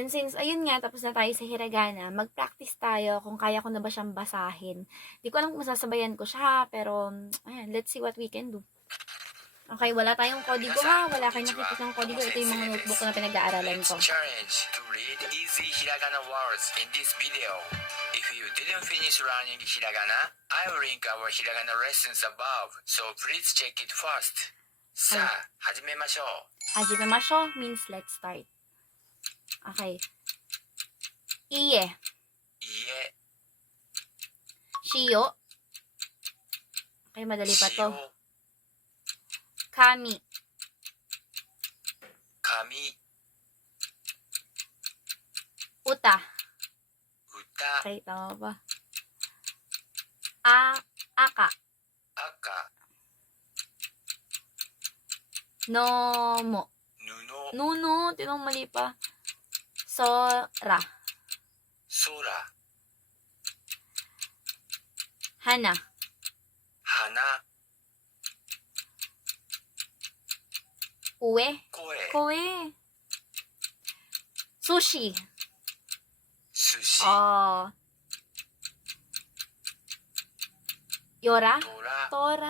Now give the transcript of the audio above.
And since, ayun nga, tapos na tayo sa hiragana, mag-practice tayo kung kaya ko na ba siyang basahin. Di ko alam kung masasabayan ko siya, pero, ayan, let's see what we can do. Okay, wala tayong kodigo ha. Wala kayong nakikita ng kodigo. Ito yung mga notebook na pinag-aaralan ko. Let's challenge to read easy hiragana words in this video. If you didn't finish learning hiragana, I will link our hiragana lessons above, so please check it first. さあ、始めましょう。Hajimemasho means let's start. Okay. Iye. Iye. Shiyo. Okay, madali pa to. Shio. Kami. Kami. Uta. Uta. Okay, tama ba? Aka. Aka. Nomo. Nuno. Nuno. Tinong mali pa. Sora. Sora. Hana. Hana. Uwe. Koe. Koe. Sushi. Sushi. Yora. Tora. Tora.